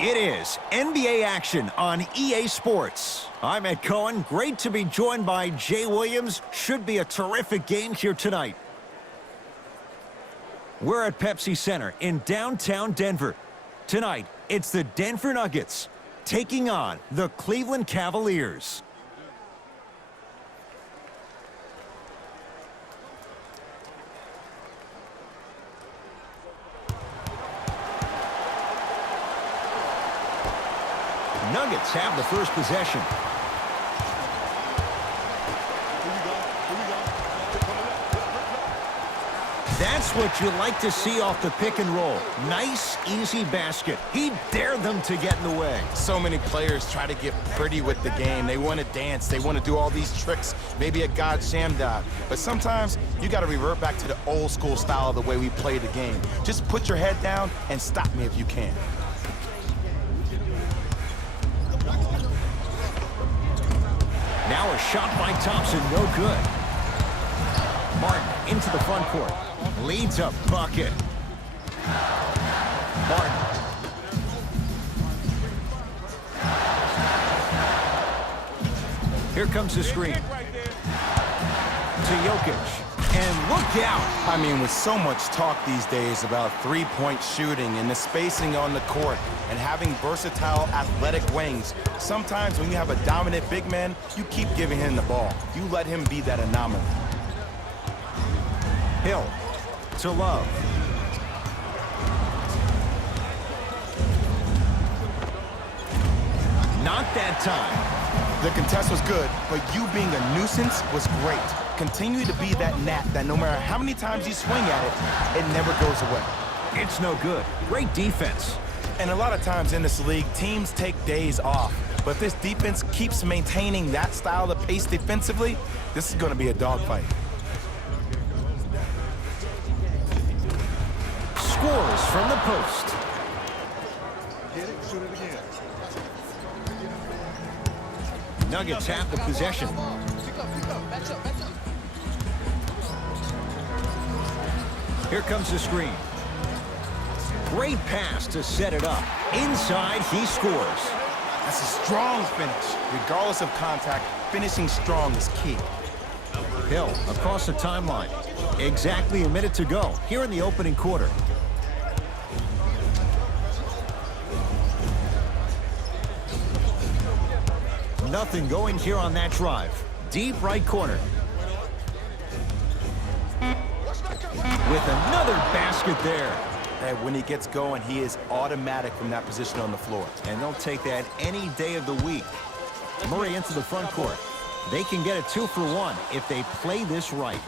It is NBA action on EA Sports. I'm Ed Cohen. Great to be joined by Jay Williams. Should be a terrific game here tonight. We're at Pepsi Center in downtown Denver. Tonight, it's the Denver Nuggets taking on the Cleveland Cavaliers. Nuggets have the first possession. That's what you like to see off the pick and roll. Nice, easy basket. He dared them to get in the way. So many players try to get pretty with the game. They want to dance. They want to do all these tricks, maybe a God sham dive. But sometimes you got to revert back to the old school style of the way we play the game. Just put your head down and stop me if you can. Now a shot by Thompson, no good. Martin into the front court. Leads a bucket. Martin. Here comes the screen. To Jokic. And look out. I mean, with so much talk these days about three-point shooting and the spacing on the court and having versatile athletic wings, sometimes when you have a dominant big man, you keep giving him the ball. You let him be that anomaly. Hill to Love. Not that time. The contest was good, but you being a nuisance was great. Continue to be that gnat that no matter how many times you swing at it, it never goes away. It's no good. Great defense. And a lot of times in this league, teams take days off. But if this defense keeps maintaining that style of pace defensively, this is going to be a dogfight. Scores from the post. Get it, shoot it again. Nuggets have the possession. Pick up, match up. Here comes the screen. Great pass to set it up. Inside, he scores. That's a strong finish. Regardless of contact, finishing strong is key. Hill across the timeline. Exactly a minute to go here in the opening quarter. Nothing going here on that drive. Deep right corner. With another basket there. And when he gets going, he is automatic from that position on the floor. And they'll take that any day of the week. Murray into the front court. They can get a 2-for-1 if they play this right.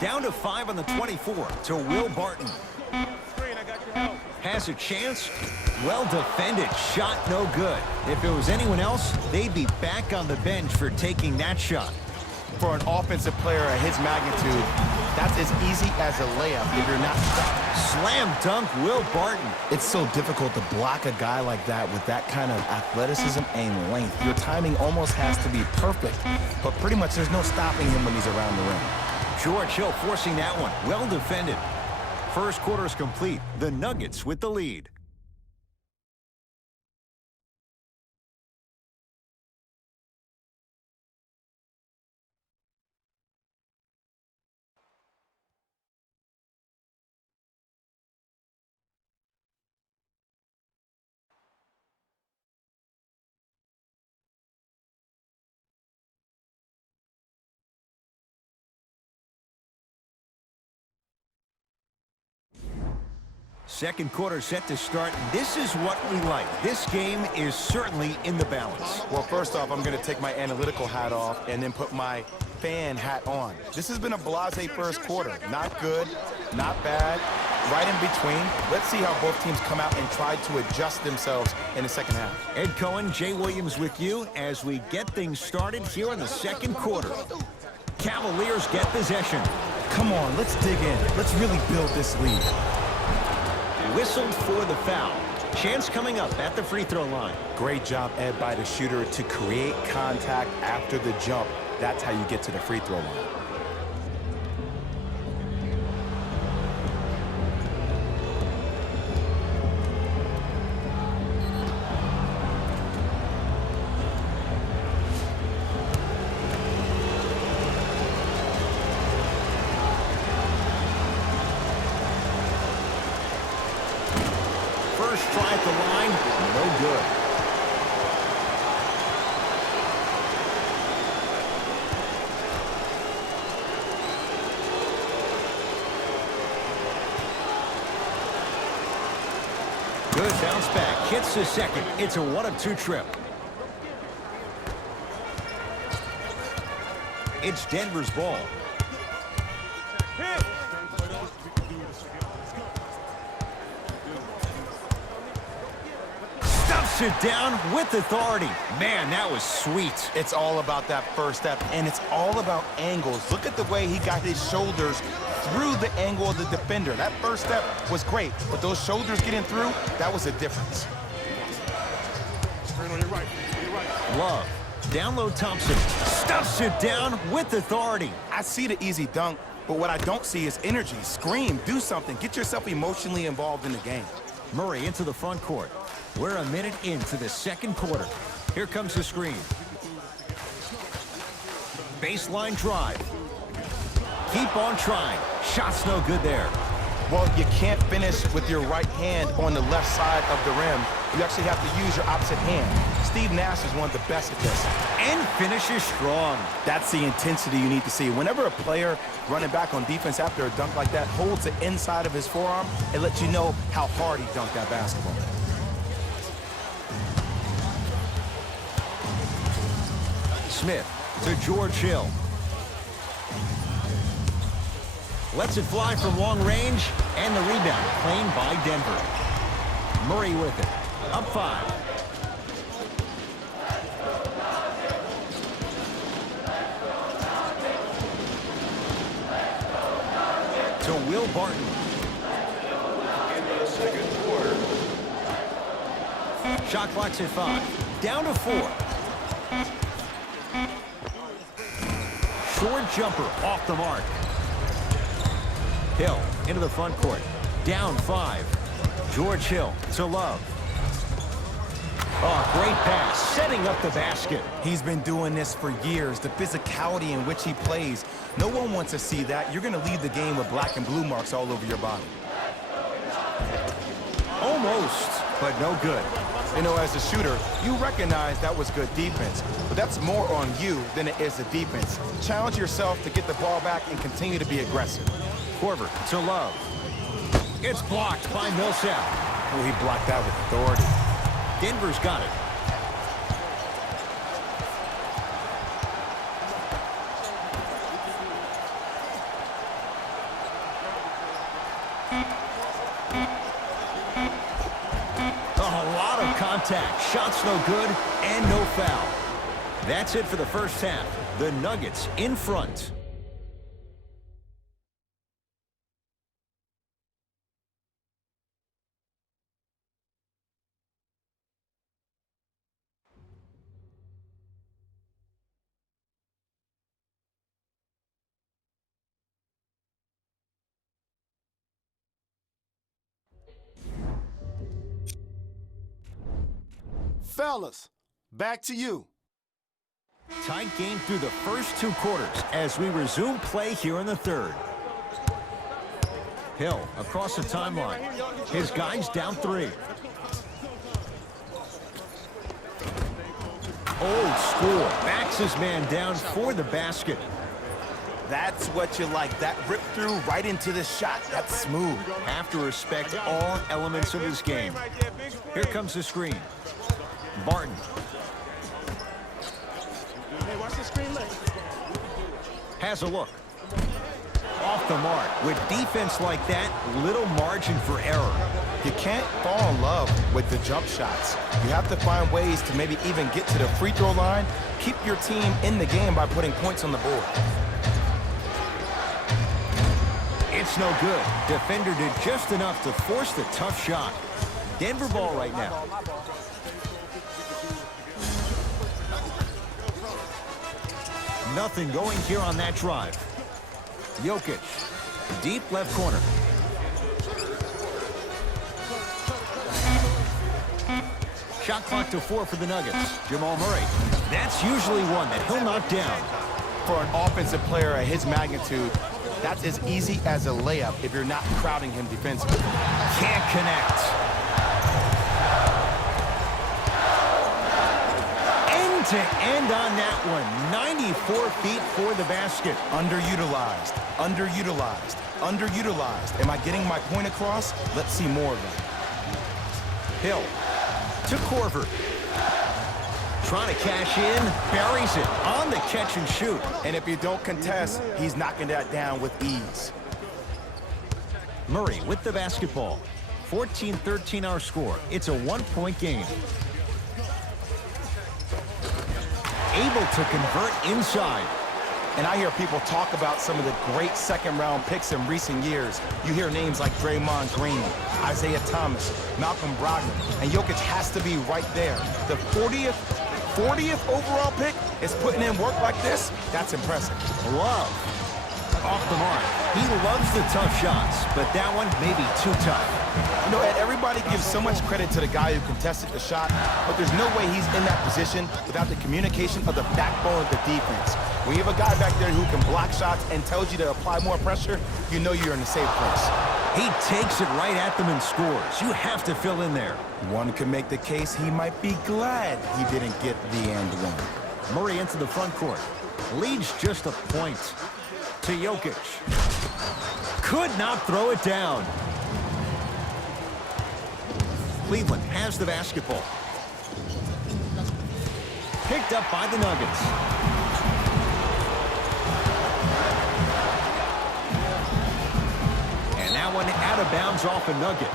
Down to 5 on the 24 to Will Barton. Has a chance. Well defended. Shot no good. If it was anyone else, they'd be back on the bench for taking that shot. For an offensive player at his magnitude, that's as easy as a layup if you're not stopped. Slam dunk Will Barton. It's so difficult to block a guy like that with that kind of athleticism and length. Your timing almost has to be perfect, but pretty much there's no stopping him when he's around the rim. George Hill forcing that one. Well defended. First quarter is complete. The Nuggets with the lead. Second quarter set to start. This is what we like. This game is certainly in the balance. Well, first off, I'm going to take my analytical hat off and then put my fan hat on. This has been a blasé first quarter. Not good, not bad, right in between. Let's see how both teams come out and try to adjust themselves in the second half. Ed Cohen, Jay Williams with you as we get things started here in the second quarter. Cavaliers get possession. Come on, let's dig in. Let's really build this lead. Whistled for the foul. Chance coming up at the free throw line. Great job, Ed, by the shooter to create contact after the jump. That's how you get to the free throw line. First try at the line, no good. Good bounce back, hits the second. It's a 1-of-2 trip. It's Denver's ball. Stuffs it down with authority. Man, that was sweet. It's all about that first step, and it's all about angles. Look at the way he got his shoulders through the angle of the defender. That first step was great, but those shoulders getting through, that was a difference. Love. Down low Thompson. Stuffs it down with authority. I see the easy dunk, but what I don't see is energy. Scream, do something. Get yourself emotionally involved in the game. Murray into the front court. We're a minute into the second quarter. Here comes the screen. Baseline drive. Keep on trying. Shot's no good there. Well, you can't finish with your right hand on the left side of the rim. You actually have to use your opposite hand. Steve Nash is one of the best at this. And finishes strong. That's the intensity you need to see. Whenever a player running back on defense after a dunk like that holds the inside of his forearm, it lets you know how hard he dunked that basketball. Smith to George Hill. Lets it fly from long range, and the rebound claimed by Denver. Murray with it. Up 5. To Will Barton. Shot clock's at 5. Down to 4. Short jumper off the mark. Hill into the front court. Down 5. George Hill to Love. Oh, great pass, setting up the basket. He's been doing this for years. The physicality in which he plays. No one wants to see that. You're going to leave the game with black and blue marks all over your body. Almost, but no good. You know, as a shooter, you recognize that was good defense, but that's more on you than it is the defense. Challenge yourself to get the ball back and continue to be aggressive. Korver to Love. It's blocked by Millsap. Oh, he blocked that with authority. Denver's got it. A lot of contact. Shots no good and no foul. That's it for the first half. The Nuggets in front. Fellas, back to you. Tight game through the first 2 quarters as we resume play here in the third. Hill across the timeline. His guys down 3. Old school. Backs his man down for the basket. That's what you like. That rip through right into the shot. That's smooth. Have to respect all elements of his game. Here comes the screen. Barton. Has a look. Off the mark. With defense like that, little margin for error. You can't fall in love with the jump shots. You have to find ways to maybe even get to the free throw line. Keep your team in the game by putting points on the board. It's no good. Defender did just enough to force the tough shot. Denver ball right now. Nothing going here on that drive. Jokic, deep left corner. Shot clock to 4 for the Nuggets. Jamal Murray. That's usually one that he'll knock down. For an offensive player at his magnitude, that's as easy as a layup if you're not crowding him defensively. Can't connect. End to end on that one. 94 feet for the basket. Underutilized, underutilized, underutilized. Am I getting my point across? Let's see more of that. Hill to Korver. Trying to cash in, buries it on the catch and shoot. And if you don't contest, he's knocking that down with ease. Murray with the basketball. 14-13 our score. It's a 1-point game. Able to convert inside. And I hear people talk about some of the great second-round picks in recent years. You hear names like Draymond Green, Isaiah Thomas, Malcolm Brogdon, and Jokic has to be right there. The 40th overall pick is putting in work like this. That's impressive. Love off the mark. He loves the tough shots, but that one may be too tough. You know, Ed, everybody gives so much credit to the guy who contested the shot, but there's no way he's in that position without the communication of the backbone of the defense. When you have a guy back there who can block shots and tells you to apply more pressure, you know you're in a safe place. He takes it right at them and scores. You have to fill in there. One could make the case he might be glad he didn't get the and one. Murray into the front court. Leads just a point to Jokic. Could not throw it down. Cleveland has the basketball. Picked up by the Nuggets. And that one out of bounds off a Nugget.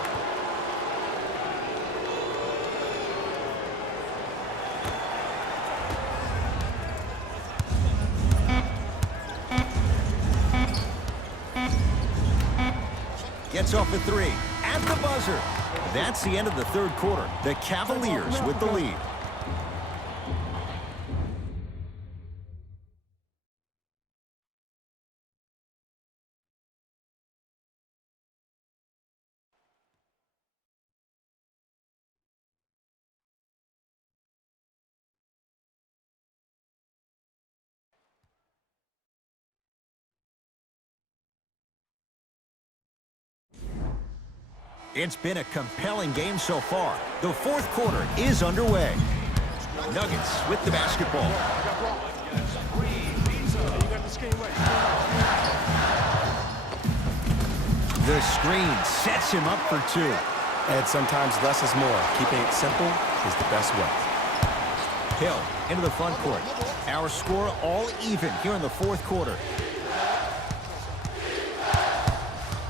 Gets off a 3 at the buzzer. That's the end of the third quarter. The Cavaliers with the lead. It's been a compelling game so far. The fourth quarter is underway. Nuggets with the basketball. The screen sets him up for 2. And sometimes less is more. Keeping it simple is the best way. Hill into the front court. Our score all even here in the fourth quarter.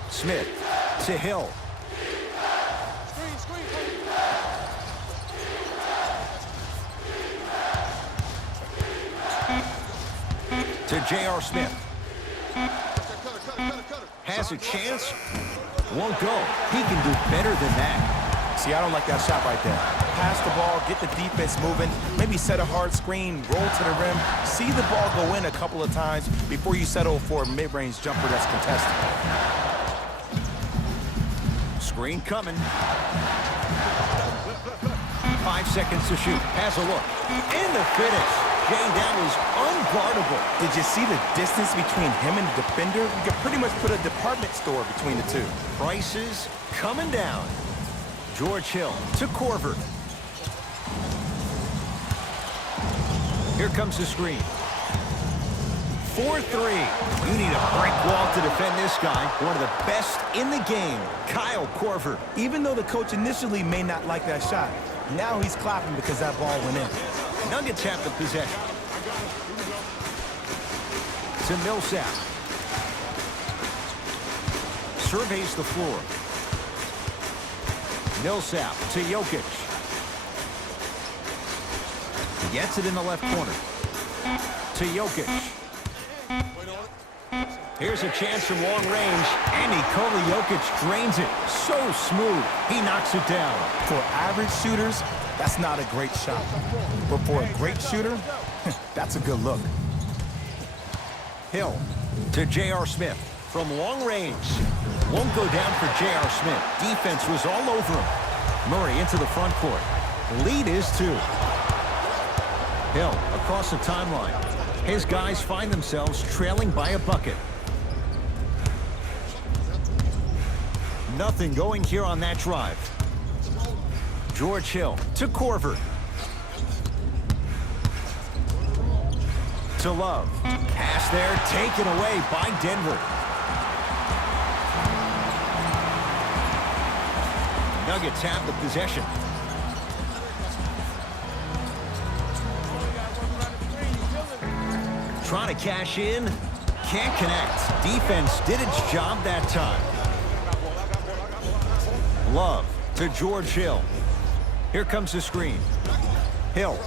Smith to Hill. To J.R. Smith. Has a chance. Won't go. He can do better than that. See, I don't like that shot right there. Pass the ball, get the defense moving, maybe set a hard screen, roll to the rim, see the ball go in a couple of times before you settle for a mid-range jumper that's contested. Screen coming. 5 seconds to shoot. Has a look. And the finish. Jane, that was unguardable. Did you see the distance between him and the defender? You could pretty much put a department store between the two. Prices coming down. George Hill to Korver. Here comes the screen. 4-3. You need a brick wall to defend this guy. One of the best in the game, Kyle Korver. Even though the coach initially may not like that shot, now he's clapping because that ball went in. Nuggets have the possession. To Millsap. Surveys the floor. Millsap to Jokic. Gets it in the left corner. To Jokic. Here's a chance from long range, and Nikola Jokic drains it. So smooth, he knocks it down. For average shooters, that's not a great shot. But for a great shooter, that's a good look. Hill to J.R. Smith from long range. Won't go down for J.R. Smith. Defense was all over him. Murray into the front court. Lead is 2. Hill across the timeline. His guys find themselves trailing by a bucket. Nothing going here on that drive. George Hill to Corver. To Love. Pass there, taken away by Denver. Nuggets have the possession. Trying to cash in. Can't connect. Defense did its job that time. Love to George Hill. Here comes the screen. Hill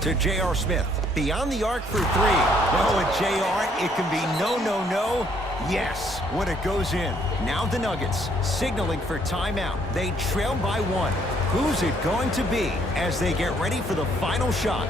to J.R. Smith. Beyond the arc for 3. No, at J.R., it can be no, no, no. Yes, when it goes in. Now the Nuggets signaling for timeout. They trail by 1. Who's it going to be as they get ready for the final shot?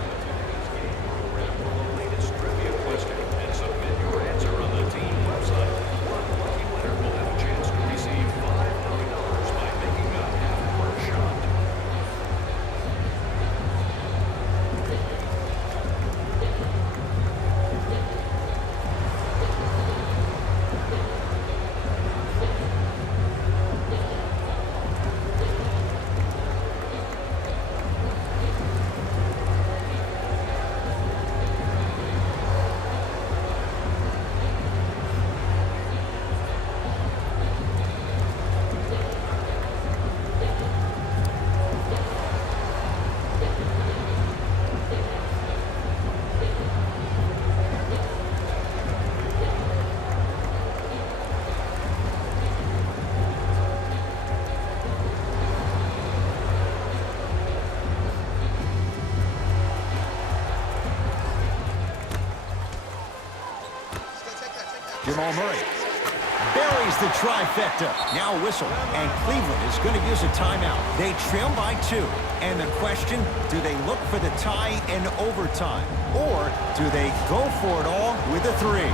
Jamal Murray buries the trifecta. Now a whistle, and Cleveland is going to use a timeout. They trail by 2. And the question, do they look for the tie in overtime? Or do they go for it all with a 3?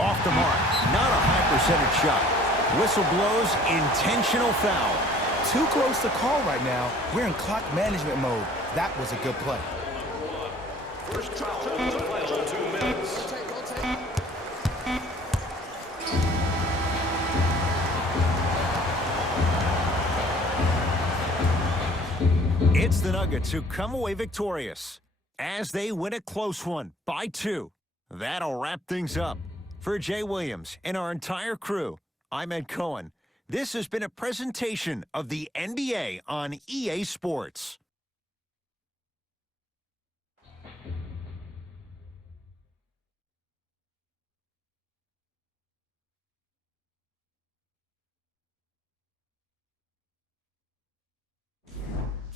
Off the mark. Not a high percentage shot. Whistle blows, intentional foul. Too close to call right now. We're in clock management mode. That was a good play. First foul on the final 2 minutes. It's the Nuggets who come away victorious as they win a close one by 2. That'll wrap things up. For Jay Williams and our entire crew, I'm Ed Cohen. This has been a presentation of the NBA on EA Sports.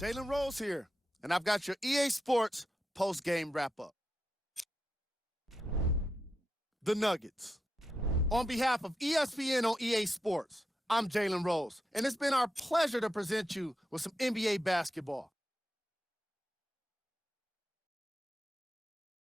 Jalen Rose here, and I've got your EA Sports post-game wrap-up. The Nuggets. On behalf of ESPN on EA Sports, I'm Jalen Rose, and it's been our pleasure to present you with some NBA basketball.